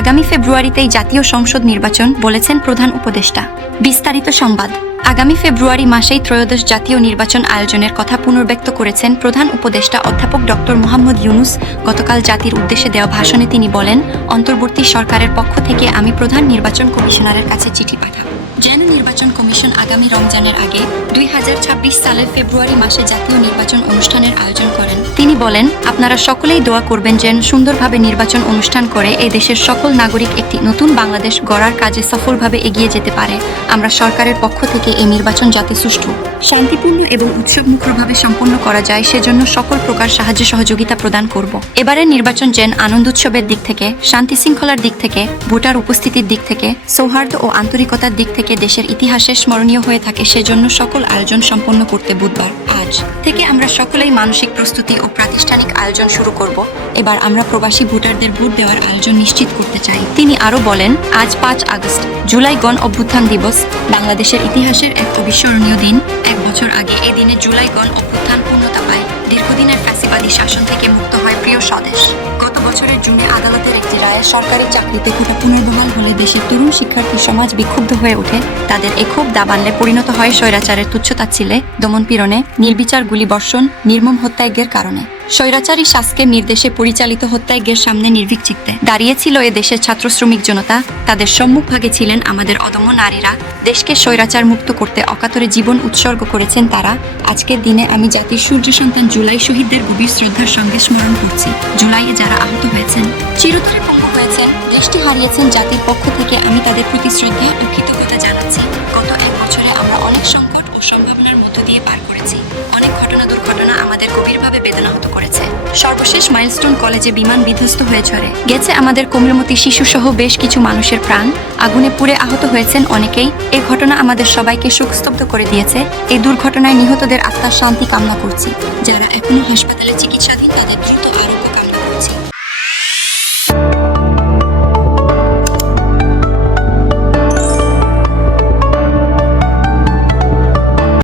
আগামী ফেব্রুয়ারিতেই জাতীয় সংসদ নির্বাচন, বলেছেন প্রধান উপদেষ্টা। বিস্তারিত সংবাদ। আগামী ফেব্রুয়ারি মাসেই ত্রয়োদশ জাতীয় নির্বাচন আয়োজনের কথা পুনর্ব্যক্ত করেছেন প্রধান উপদেষ্টা অধ্যাপক ডক্টর মোহাম্মদ ইউনুস। গতকাল জাতির উদ্দেশ্যে দেওয়া ভাষণে তিনি বলেন, অন্তর্বর্তী সরকারের পক্ষ থেকে আমি প্রধান নির্বাচন কমিশনারের কাছে চিঠি পাঠাব। যেন নির্বাচন কমিশন আগামী রমজানের আগে দুই হাজার ছাব্বিশ সালের ফেব্রুয়ারি মাসে জাতীয় নির্বাচন অনুষ্ঠানের আয়োজন করেন। তিনি বলেন, আপনারা সকলেই দোয়া করবেন যেন সুন্দরভাবে নির্বাচন অনুষ্ঠান করে এই দেশের সকল নাগরিক একটি নতুন বাংলাদেশ গড়ার কাজে সফলভাবে এগিয়ে যেতে পারে। আমরা সরকারের পক্ষ থেকে এই নির্বাচন যাতে সুষ্ঠু, শান্তিপূর্ণ এবং উৎসবমুখরভাবে সম্পন্ন করা যায়, সেজন্য সকল প্রকার সাহায্য সহযোগিতা প্রদান করব। এবারের নির্বাচন যেন আনন্দ উৎসবের দিক থেকে, শান্তি শৃঙ্খলার দিক থেকে, ভোটার উপস্থিতির দিক থেকে, সৌহার্দ্য ও আন্তরিকতার দিক থেকে দেশের ইতিহাসে স্মরণীয় হয়ে থাকে, সেজন্য সকল আয়োজন সম্পন্ন করতে বুধবার, আজ থেকে আমরা সকলেই মানসিক প্রস্তুতি ও প্রাতিষ্ঠানিক আয়োজন শুরু করব। এবার আমরা প্রবাসী ভোটারদের ভোট দেওয়ার আয়োজন নিশ্চিত করতে চাই। তিনি আরও বলেন, আজ পাঁচ আগস্ট, জুলাই গণ অভ্যুত্থান দিবস। বাংলাদেশের ইতিহাসের এক অবিস্মরণীয় দিন। এক বছর আগে এই দিনে জুলাই গণ অভ্যুত্থান পূর্ণতা পায়। দীর্ঘদিনের ফ্যাসিবাদী শাসন সরকারি চাকরিতে কোটা পুনর্বহাল হলে দেশের তরুণ শিক্ষার্থী সমাজ বিক্ষুব্ধ হয়ে ওঠে, তাদের এ দাবানলে পরিণত হয় স্বৈরাচারের তুচ্ছতাচ্ছিলে দমন পীড়নে, নির্বিচার গুলি বর্ষণ নির্মম হত্যাযজ্ঞের কারণে। স্বৈরাচারী শাসকের নির্দেশে পরিচালিত হত্যাযজ্ঞের সামনে নির্ভীক চিত্তে। দাঁড়িয়েছিল এ দেশের ছাত্র শ্রমিক জনতা, তাদের সম্মুখভাগে ছিলেন আমাদের অদম্য নারীরা। দেশকে স্বৈরাচার মুক্ত করতে অকাতরে জীবন উৎসর্গ করেছেন তারা। আজকের দিনে আমি জাতির সূর্য সন্তান জুলাই শহীদদের গভীর শ্রদ্ধার সঙ্গে স্মরণ করছি। জুলাইয়ে যারা আহত হয়েছেন, চিরতরে পঙ্গু হয়েছেন, দেশটি হারিয়েছেন জাতির পক্ষ থেকে আমি তাদের প্রতি শ্রদ্ধা ও কৃতজ্ঞতা জানাচ্ছি। গত এক বছরে আমরা অনেক সংকট সম্ভাবনার মধ্য দিয়ে পার করেছি। অনেক ঘটনা দুর্ঘটনা আমাদের গভীরভাবে বেদনাহত করেছে। সর্বশেষ মাইলস্টোন কলেজে বিমান বিধ্বস্ত হয়ে ঝরে। গেছে আমাদের কোমলমতি শিশু সহ বেশ কিছু মানুষের প্রাণ। আগুনে পুড়ে আহত হয়েছেন অনেকেই। এই ঘটনা আমাদের সবাইকে শোকস্তব্ধ করে দিয়েছে। এই দুর্ঘটনায় নিহতদের আত্মার শান্তি কামনা করছি। যারা এখনও হাসপাতালে চিকিৎসাধীন, তাদের দ্রুত আরোগ্য